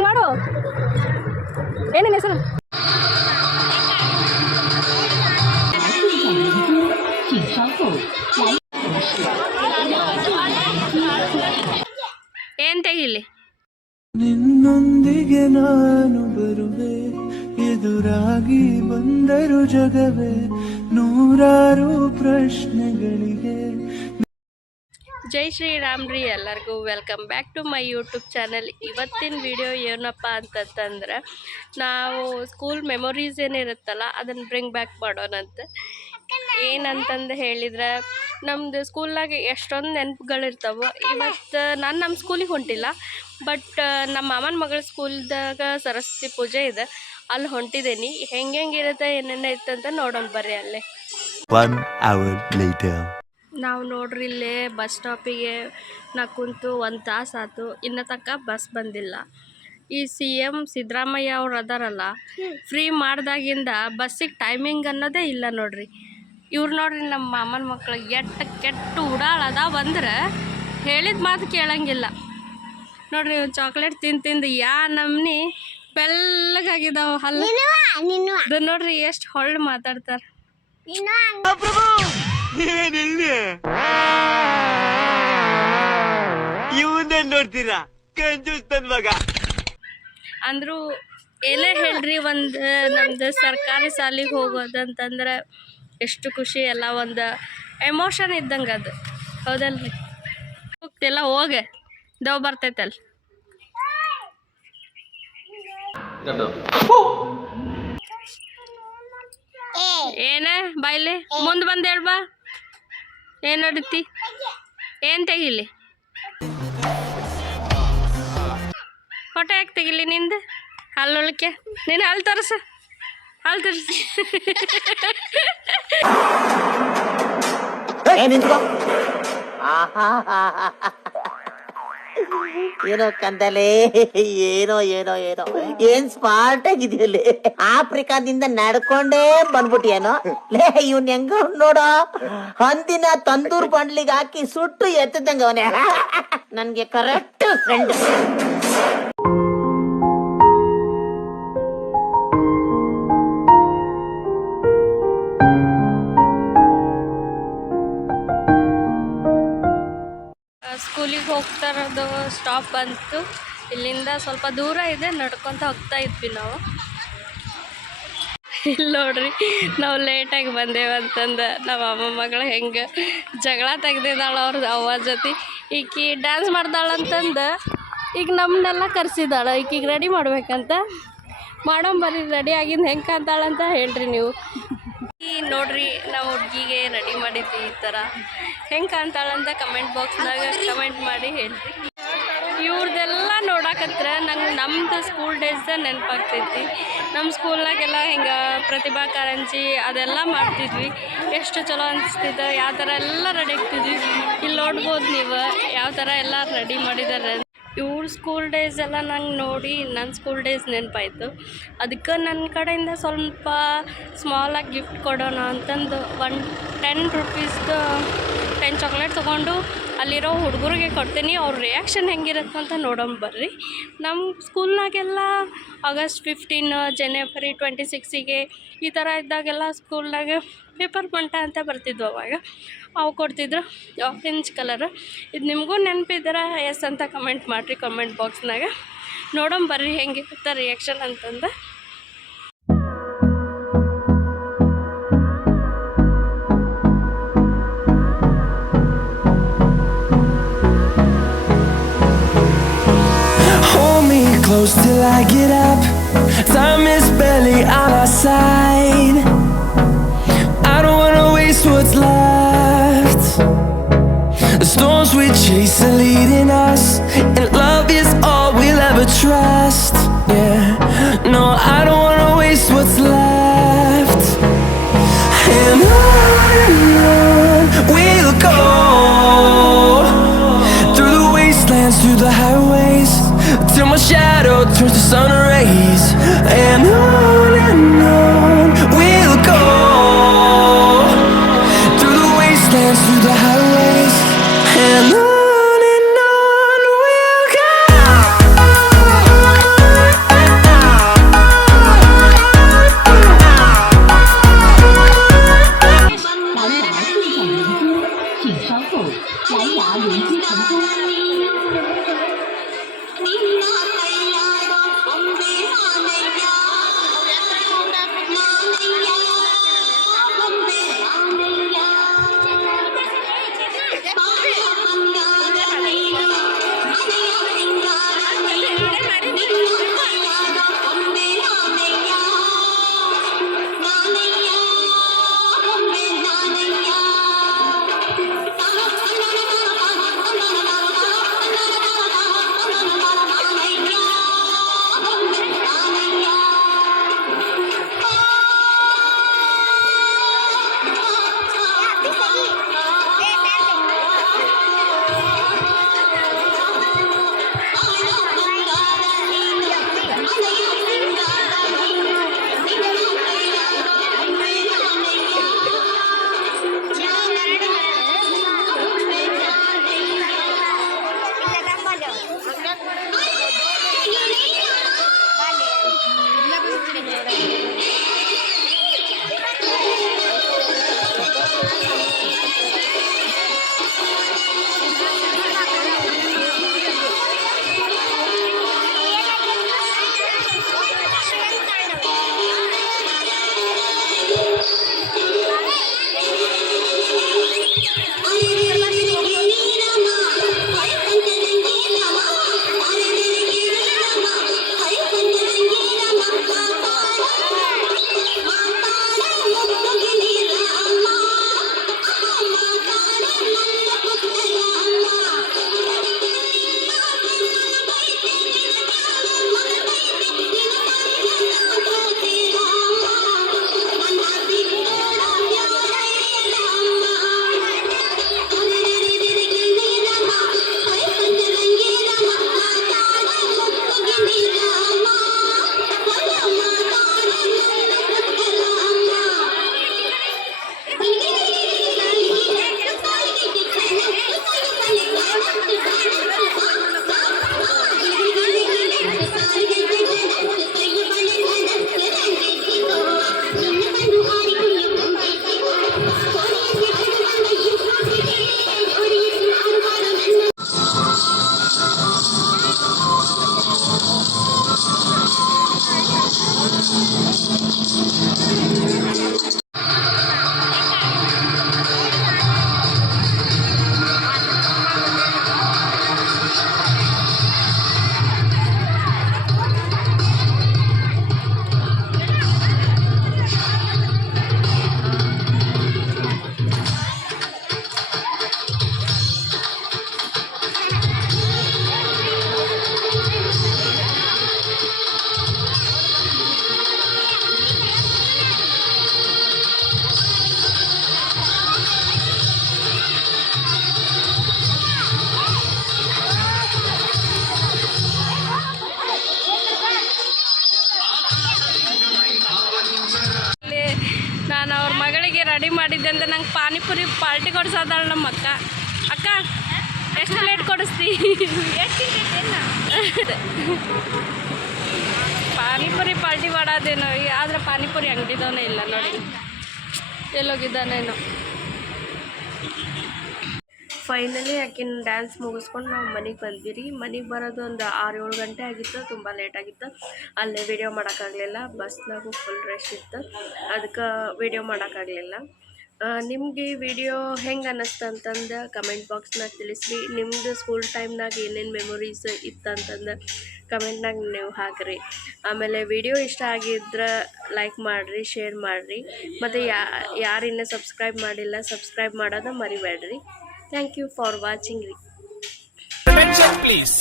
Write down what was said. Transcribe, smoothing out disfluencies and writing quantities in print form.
ಹಿಂಗೆ ಮಾಡು. ಏನೇನು ಹೆಸರು? ಏನ್ ತೆಗಿಲಿ? ನಿನ್ನೊಂದಿಗೆ ನಾನು ಬರುವೆ, ಎದುರಾಗಿ ಬಂದರು ಜಗವೇ ನೂರಾರು ಪ್ರಶ್ನೆಗಳಿಗೆ. ಜೈ ಶ್ರೀರಾಮ್ ರೀ, ಎಲ್ಲರಿಗೂ welcome back to my YouTube channel. ಇವತ್ತಿನ ವಿಡಿಯೋ ಏನಪ್ಪ ಅಂತಂದ್ರೆ, ನಾವು ಸ್ಕೂಲ್ ಮೆಮೊರೀಸ್ ಏನಿರುತ್ತಲ್ಲ ಅದನ್ನು ಬ್ರಿಂಗ್ ಬ್ಯಾಕ್ ಮಾಡೋಣಂತೆ. ಏನಂತಂದು ಹೇಳಿದ್ರೆ, ನಮ್ಮದು ಸ್ಕೂಲ್ನಾಗ ಎಷ್ಟೊಂದು ನೆನಪುಗಳಿರ್ತಾವೆ. ಇವತ್ತು ನಾನು ನಮ್ಮ ಸ್ಕೂಲಿಗೆ ಹೊಂಟಿಲ್ಲ, ಬಟ್ ನಮ್ಮ ಮಾಮನ ಮಗಳ ಸ್ಕೂಲ್ದಾಗ ಸರಸ್ವತಿ ಪೂಜೆ ಇದೆ, ಅಲ್ಲಿ ಹೊಂಟಿದ್ದೀನಿ. ಹೆಂಗಿರುತ್ತೆ ಏನೇನು ಇತ್ತಂತ ನೋಡೋಣ ಬರ್ರಿ. ಅಲ್ಲೇ 1 hour later. ನಾವು ನೋಡ್ರಿ ಇಲ್ಲೇ ಬಸ್ ಸ್ಟಾಪಿಗೆ ನಾ ಕುಂತು 1 ತಾಸು ಆಯ್ತು, ಇನ್ನೂ ತನಕ ಬಸ್ ಬಂದಿಲ್ಲ. ಈ CM ಸಿದ್ದರಾಮಯ್ಯ ಅವ್ರು ಅದಾರಲ್ಲ, ಫ್ರೀ ಮಾಡ್ದಾಗಿಂದ ಬಸ್ಸಿಗೆ ಟೈಮಿಂಗ್ ಅನ್ನೋದೇ ಇಲ್ಲ ನೋಡ್ರಿ. ಇವ್ರು ನೋಡ್ರಿ ನಮ್ಮ ಮಾಮನ ಮಕ್ಳಿಗೆ ಕೆಟ್ಟು ಉಡಾಳದ ಬಂದ್ರೆ ಹೇಳಿದ ಮಾತು ಕೇಳಂಗಿಲ್ಲ ನೋಡ್ರಿ. ಚಾಕ್ಲೇಟ್ ತಿಂದು ಯಾ ನಮ್ನಿ ಬೆಲ್ಲಗಾಗಿದ್ದಾವ ಹಲ್ಲ. ಅದು ನೋಡ್ರಿ ಎಷ್ಟು ಹೊಳ್ಳು ಮಾತಾಡ್ತಾರೆ. ನೋಡ್ತೀರಾ ಅಂದ್ರು ಏನೇ ಹೇಳ್ರಿ, ಒಂದು ನಮ್ದು ಸರ್ಕಾರಿ ಶಾಲೆಗೆ ಹೋಗೋದಂತಂದ್ರೆ ಎಷ್ಟು ಖುಷಿ, ಎಲ್ಲ ಒಂದು ಎಮೋಷನ್ ಇದ್ದಂಗೆ ಅದು, ಹೌದಲ್ರಿ? ಹೋಗ್ತಿಲ್ಲ ಹೋಗೆ ದವ್ ಬರ್ತೈತಲ್ಲ. ಏನ ಬಾಯ್ಲಿ ಮುಂದೆ ಬಂದು ಹೇಳ್ಬಾ, ಏನು ನಡೀತಿ? ಏನು ತೆಗಿಲಿ? ಫೋಟೋ ಯಾಕೆ ತೆಗಿಲಿ ನಿಂದು? ಹಲ್ಲೊಳಕ್ಕೆ ನೀನು ಹಲ್ಲು ತೋರಿಸು, ಹಲ್ಲು ತೋರಿಸಿ. ಏನೋ ಕಂದಲೆ, ಏನೋ ಏನೋ ಏನೋ ಏನ್ ಸ್ಮಾರ್ಟ್ ಆಗಿದೆಯಲ್ಲಿ. ಆಫ್ರಿಕಾದಿಂದ ನಡ್ಕೊಂಡೇ ಬಂದ್ಬಿಟ್ಟಿಯೇನೋ ಲೇ. ಇವ್ನ ಹೆಂಗ ನೋಡೋ, ಹಂದಿನ ತಂದೂರ್ ಬಂಡ್ಲಿಗೆ ಹಾಕಿ ಸುಟ್ಟು ಎತ್ತದಂಗ ಅವನೇ. ನನ್ಗೆ ಕರೆಕ್ಟ್ ಫ್ರೆಂಡ್. ಸ್ಕೂಲಿಗೆ ಹೋಗ್ತಾ ಇರೋದು ಸ್ಟಾಪ್ ಬಂತು. ಇಲ್ಲಿಂದ ಸ್ವಲ್ಪ ದೂರ ಇದೆ, ನಡ್ಕೊತ ಹೋಗ್ತಾ ಇದ್ವಿ ನಾವು. ಇಲ್ಲಿ ನೋಡ್ರಿ, ನಾವು ಲೇಟಾಗಿ ಬಂದೇವಂತಂದು ನಮ್ಮ ಅಮ್ಮ ಮಗಳು ಹೆಂಗೆ ಜಗಳ ತೆಗ್ದಿದ್ದಾಳ ಅವ್ರದ್ದು ಅವ್ವ ಜೊತೆ. ಈಕಿ ಡ್ಯಾನ್ಸ್ ಮಾಡ್ದಾಳಂತಂದು ಈಗ ನಮ್ಮನ್ನೆಲ್ಲ ಕರೆಸಿದಾಳ. ಈಕಿಗೆ ರೆಡಿ ಮಾಡ್ಬೇಕಂತ. ಮಾಡೋಂಬರ್ರಿ, ರೆಡಿ ಆಗಿಂದು ಹೆಂಗೆ ಕಾಣ್ತಾಳಂತ ಹೇಳ್ರಿ ನೀವು. ನೋಡ್ರಿ, ನಾವು ಹುಡುಗಿಗೆ ರೆಡಿ ಮಾಡಿದ್ವಿ ಈ ಥರ. ಹೆಂಗೆ ಕಾಣ್ತಾಳಂತ ಕಮೆಂಟ್ ಬಾಕ್ಸ್ನಾಗ ಕಮೆಂಟ್ ಮಾಡಿ ಹೇಳ್ರಿ. ಇವ್ರದ್ದೆಲ್ಲ ನೋಡಕತ್ರ ನಂಗೆ ನಮ್ಮದು ಸ್ಕೂಲ್ ಡೇಸ್ದ ನೆನಪಾಗ್ತೈತಿ. ನಮ್ಮ ಸ್ಕೂಲ್ನಾಗೆಲ್ಲ ಹಿಂಗೆ ಪ್ರತಿಭಾ ಕಾರಂಜಿ ಅದೆಲ್ಲ ಮಾಡ್ತಿದ್ವಿ. ಎಷ್ಟು ಚಲೋ ಅನಿಸ್ತಿತ್ತು, ಯಾವ ಥರ ಎಲ್ಲ ರೆಡಿ ಆಗ್ತಿದ್ವಿ. ಇಲ್ಲಿ ನೋಡ್ಬೋದು ನೀವು ಯಾವ ಥರ ಎಲ್ಲ ರೆಡಿ ಮಾಡಿದ್ದಾರೆ. ಇವ್ರ ಸ್ಕೂಲ್ ಡೇಸ್ ಎಲ್ಲ ನಂಗೆ ನೋಡಿ ನನ್ನ ಸ್ಕೂಲ್ ಡೇಸ್ ನೆನಪಾಯಿತು. ಅದಕ್ಕೆ ನನ್ನ ಕಡೆಯಿಂದ ಸ್ವಲ್ಪ ಸ್ಮಾಲಾಗಿ ಗಿಫ್ಟ್ ಕೊಡೋಣ ಅಂತಂದು 10 ರೂಪೀಸ್ದು 10 ಚಾಕ್ಲೇಟ್ ತೊಗೊಂಡು ಅಲ್ಲಿರೋ ಹುಡುಗರಿಗೆ ಕೊಡ್ತೀನಿ. ಅವ್ರ ರಿಯಾಕ್ಷನ್ ಹೆಂಗಿರುತ್ತೆ ಅಂತ ನೋಡೋಣ ಬರ್ರಿ. ನಮ್ಮ ಸ್ಕೂಲ್ನಾಗೆಲ್ಲ ಆಗಸ್ಟ್ 15, ಜನವರಿ 26ಗೆ ಈ ಥರ ಇದ್ದಾಗೆಲ್ಲ ಸ್ಕೂಲ್ನಾಗ ಪೇಪರ್ ಮಂಟ ಅಂತ ಬರ್ತಿದ್ವು. ಅವಾಗ ಅವು ಕೊಡ್ತಿದ್ರು ಆರೆಂಜ್ ಕಲರ್. ಇದು ನಿಮಗೂ ನೆನಪಿದ್ರೆ ಎಸ್ ಅಂತ ಕಮೆಂಟ್ ಮಾಡಿರಿ ಕಮೆಂಟ್ ಬಾಕ್ಸ್ನಾಗ. ನೋಡೋಣ ಬರ್ರಿ ಹೆಂಗಿರುತ್ತೆ ರಿಯಾಕ್ಷನ್ ಅಂತಂದು. Hold me close till I get up. Time is barely on our side. I don't wanna waste what's left. The storms we chase are leading us, and love is all we'll ever trust. Yeah, no, I don't wanna waste what's left. And on we'll go, through the wastelands, through the highways, till my shadow turns to sun rays. And on we'll go, through the wastelands, through the highways, and on we'll go. Ready ಮಾಡಿದ್ದೆ ಅಂತ ನಂಗೆ panipuri party ಕೊಡ್ಸೋದಾಳ ನಮ್ಮ ಅಕ್ಕ. ಅಕ್ಕ ಎಷ್ಟು plate ಕೊಡಿಸ್ತಿ? Panipuri party ಮಾಡೋದೇನೋ, ಆದ್ರೆ ಪಾನಿಪುರಿ ಅಂಗಡಿದವನೇ ಇಲ್ಲ ನೋಡಿ, ಎಲ್ಲೋಗಿದ್ದಾನೇನೋ. ಫೈನಲಿ ಆಕಿನ ಡ್ಯಾನ್ಸ್ ಮುಗಿಸ್ಕೊಂಡು ನಾವು ಮನೆಗೆ ಬಂದ್ವಿ ರೀ. ಮನೆಗೆ ಬರೋದು ಒಂದು 6-7 ಗಂಟೆ ಆಗಿತ್ತು, ತುಂಬ ಲೇಟ್ ಆಗಿತ್ತು. ಅಲ್ಲೇ ವಿಡಿಯೋ ಮಾಡೋಕ್ಕಾಗಲಿಲ್ಲ, ಬಸ್ನಾಗೂ ಫುಲ್ ರಶ್ ಇತ್ತು, ಅದಕ್ಕೆ ವಿಡಿಯೋ ಮಾಡೋಕ್ಕಾಗಲಿಲ್ಲ. ನಿಮಗೆ ಈ ವಿಡಿಯೋ ಹೆಂಗೆ ಅನ್ನಿಸ್ತು ಅಂತಂದು ಕಮೆಂಟ್ ಬಾಕ್ಸ್ನಾಗ ತಿಳಿಸ್ರಿ. ನಿಮ್ಮದು ಸ್ಕೂಲ್ ಟೈಮ್ನಾಗ ಏನೇನು ಮೆಮೊರೀಸ್ ಇತ್ತಂತಂದು ಕಮೆಂಟ್ನಾಗ ನೀವು ಹಾಕಿರಿ. ಆಮೇಲೆ ವಿಡಿಯೋ ಇಷ್ಟ ಆಗಿದ್ರೆ ಲೈಕ್ ಮಾಡಿರಿ, ಶೇರ್ ಮಾಡಿರಿ, ಮತ್ತು ಯಾರು ಇನ್ನೂ ಸಬ್ಸ್ಕ್ರೈಬ್ ಮಾಡಿಲ್ಲ ಸಬ್ಸ್ಕ್ರೈಬ್ ಮಾಡೋದು ಮರಿಬೇಡ್ರಿ. Thank you for watching. Attention please.